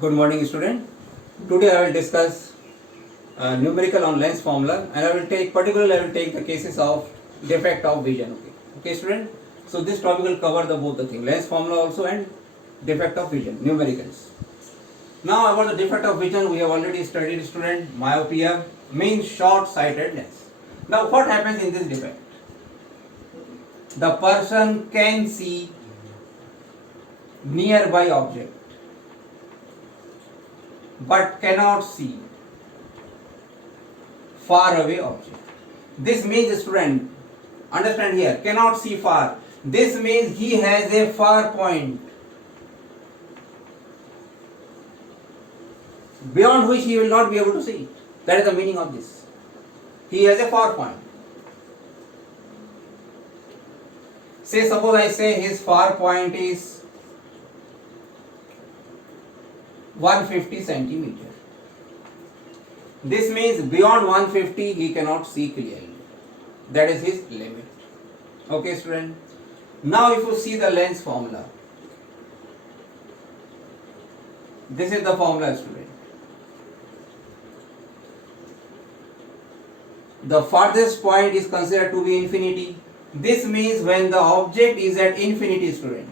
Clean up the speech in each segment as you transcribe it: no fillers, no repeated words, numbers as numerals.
Good morning, student. Today I will discuss numerical on lens formula, and particularly I will take the cases of defect of vision. Okay, student. So this topic will cover the both the thing, lens formula also and defect of vision, numericals. Now about the defect of vision, we have already studied, student. Myopia means short-sightedness. Now what happens in this defect? The person can see nearby object but cannot see far away object. This means, student, understand here, cannot see far. This means he has a far point beyond which he will not be able to see it. That is the meaning of this. He has a far point. Say suppose I say his far point is 150 centimeter. This means beyond 150 he cannot see clearly. That is his limit. Okay, student. Now if you see the lens formula, this is the formula, student. The farthest point is considered to be infinity. This means when the object is at infinity, student,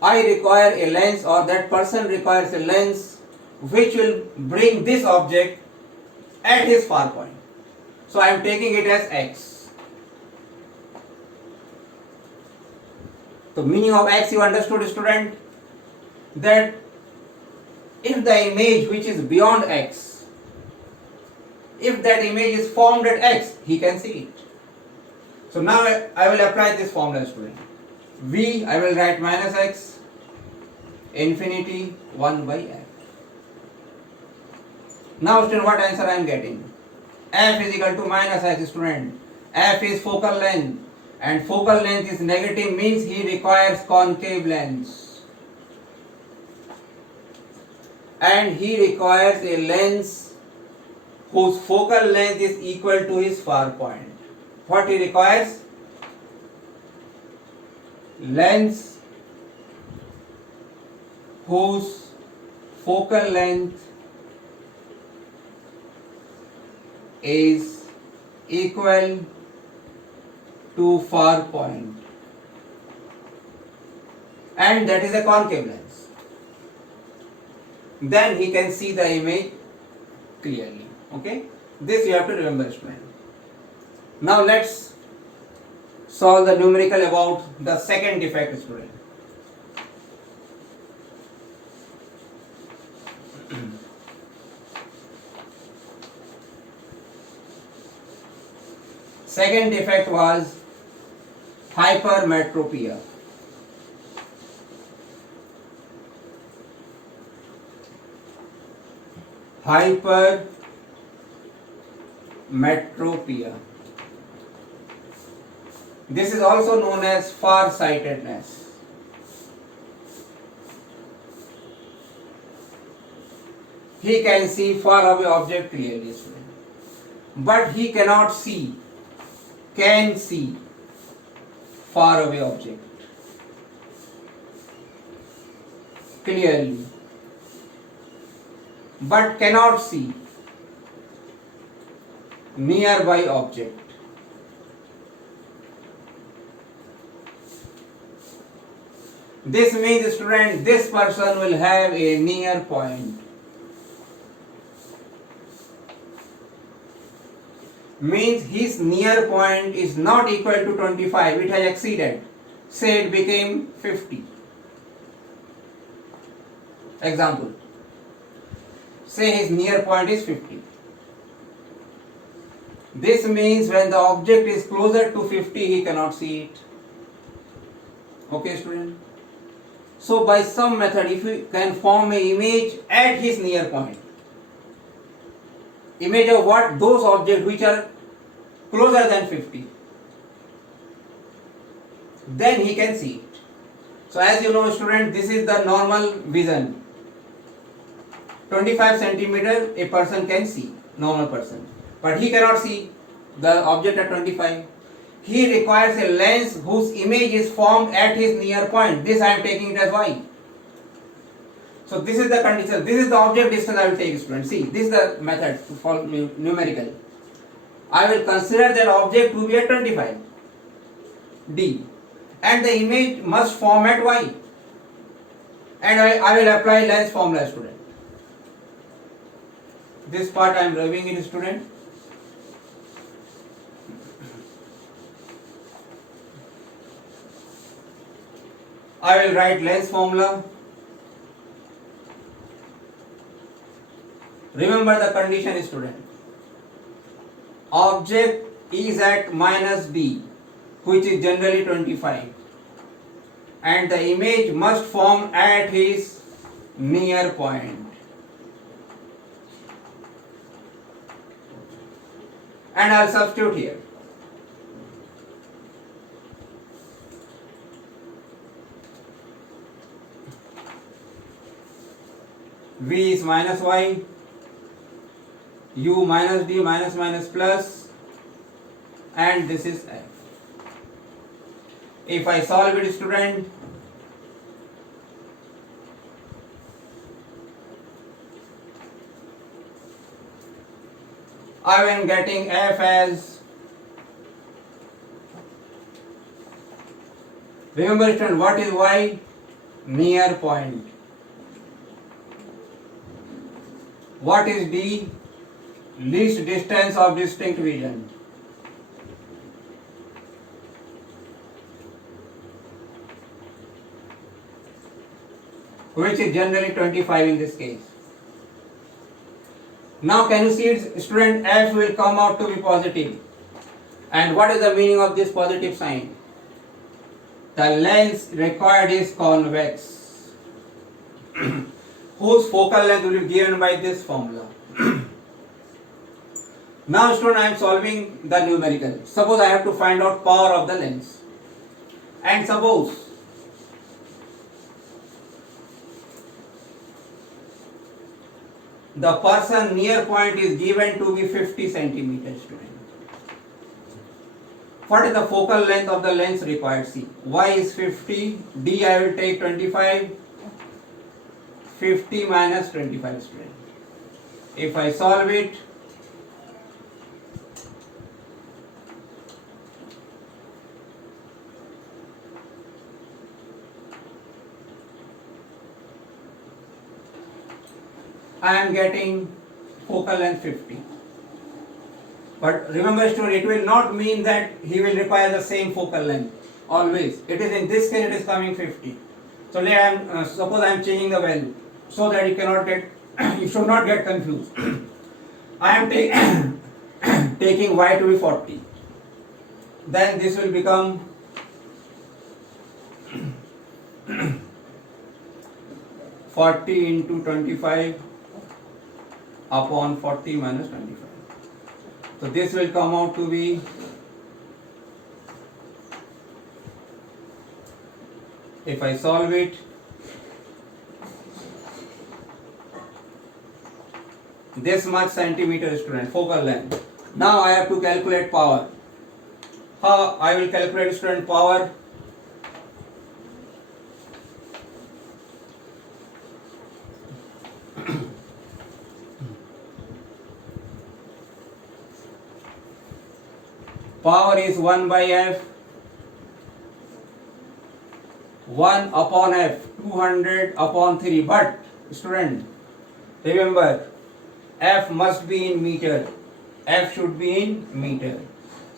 I require a lens, or that person requires a lens which will bring this object at his far point. So I am taking it as x. The meaning of x you understood, student? That if the image which is beyond x, if that image is formed at x, he can see it. So now I will apply this formula, student. V, I will write minus x, infinity 1 by f. Now, student, what answer I am getting? F is equal to minus x, student. F is focal length, and focal length is negative, means he requires concave lens. And he requires a lens whose focal length is equal to his far point. What he requires? Lens whose focal length is equal to far point, and that is a concave lens. Then he can see the image clearly. Okay, this you have to remember, student. Now let's solve the numerical about the second defect, student. Second defect was hypermetropia. Hypermetropia. This is also known as far-sightedness. He can see far away object clearly, but he cannot see, can see far away object clearly, but cannot see nearby object. This means, student, this person will have a near point. Means his near point is not equal to 25, it has exceeded. Say it became 50. Example. Say his near point is 50. This means when the object is closer to 50, he cannot see it. Okay, student? So by some method, if you can form an image at his near point, image of what? Those objects which are closer than 50, then he can see it. So as you know, student, this is the normal vision. 25 centimeter a person can see, normal person, but he cannot see the object at 25. he requires a lens whose image is formed at his near point. This I am taking it as y. So this is the condition. This is the object distance I will take, students. See, this is the method for numerical. I will consider that object to be at 25 d, and the image must form at y, and I will apply lens formula, student. This part I am rubbing it, student. I will write lens formula. Remember the condition, student. Object is at minus b, which is generally 25, and the image must form at his near point. And I'll substitute here. V is minus y, u minus d minus minus plus, and this is f. If I solve it, student, I am getting f as, remember student, what is y? Near point. What is d? Least distance of distinct vision. Which is generally 25 in this case. Now can you see it, student, f will come out to be positive. And what is the meaning of this positive sign? The lens required is convex, whose focal length will be given by this formula. Now student, I am solving the numerical. Suppose I have to find out power of the lens. And suppose the person near point is given to be 50 centimeters, student. What is the focal length of the lens required? See, y is 50, d I will take 25, 50 minus 25, student. If I solve it, I am getting focal length 50. But remember student, it will not mean that he will require the same focal length always. It is in this case it is coming 50. So suppose I am changing the value so that you cannot get you should not get confused. I am taking y to be 40. Then this will become 40 into 25 upon 40 minus 25. So this will come out to be if I solve it, this much centimeter, student, focal length. Now I have to calculate power. How I will calculate, student, power? Power is 1 by f, 1 upon f, 200 upon 3. But student, remember, f must be in meter. F should be in meter.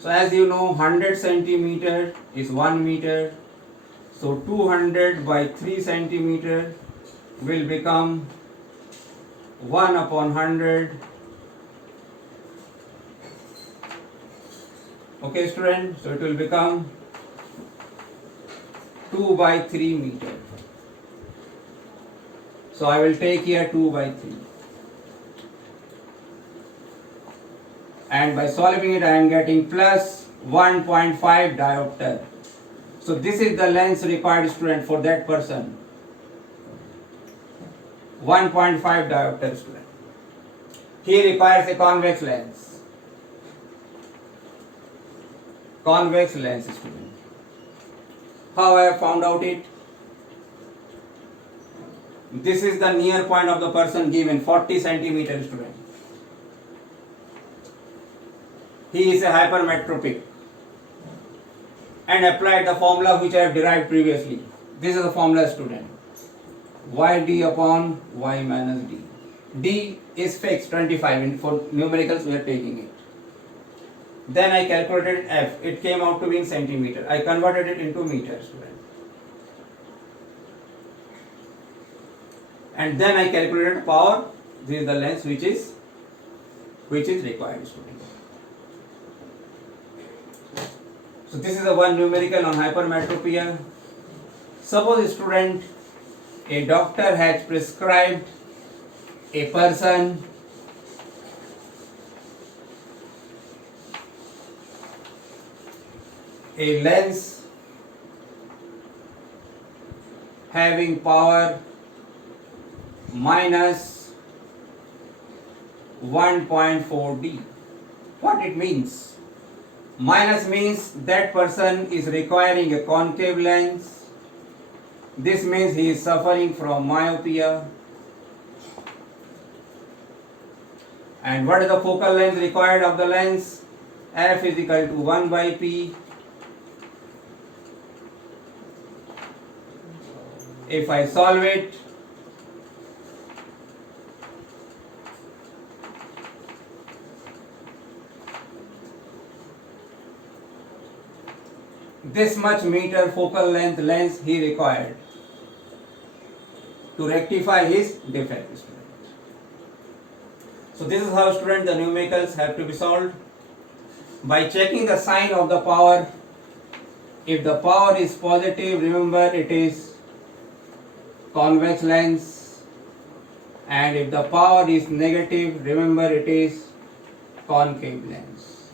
So as you know, 100 centimeter is 1 meter. So 200 by 3 centimeter will become 1 upon 100. Okay, student, so it will become 2 by 3 meter. So I will take here 2 by 3. And by solving it, I am getting plus 1.5 diopter. So this is the lens required, student, for that person. 1.5 diopter, student. He requires a convex lens. convex lens, student. How I have found out it? This is the near point of the person given 40 centimeter, student. He is a hypermetropic and applied the formula which I have derived previously. This is the formula, student. Yd upon y minus d. D is fixed 25, and for numericals we are taking it. Then I calculated f. It came out to be in centimeter. I converted it into meters, student. And then I calculated power. This is the length which is required, student. So this is the one numerical on hypermetropia. Suppose, student, a doctor has prescribed a person a lens having power minus 1.4D. What it means? Minus means that person is requiring a concave lens. This means he is suffering from myopia. And what is the focal length required of the lens? F is equal to 1 by P. If I solve it, this much meter focal length lens he required to rectify his defect, student. So this is how, student, the numericals have to be solved. By checking the sign of the power, if the power is positive, remember it is convex lens, and if the power is negative, remember it is concave lens.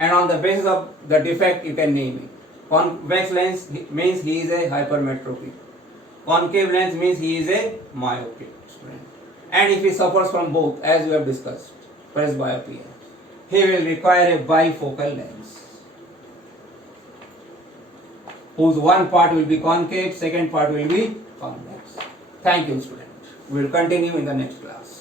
And on the basis of the defect you can name it. Convex lens means he is a hypermetropic. Concave lens means he is a myopic, student. And if he suffers from both, as we have discussed, presbyopia, he will require a bifocal lens, whose one part will be concave, second part will be convex. Thank you, student. We will continue in the next class.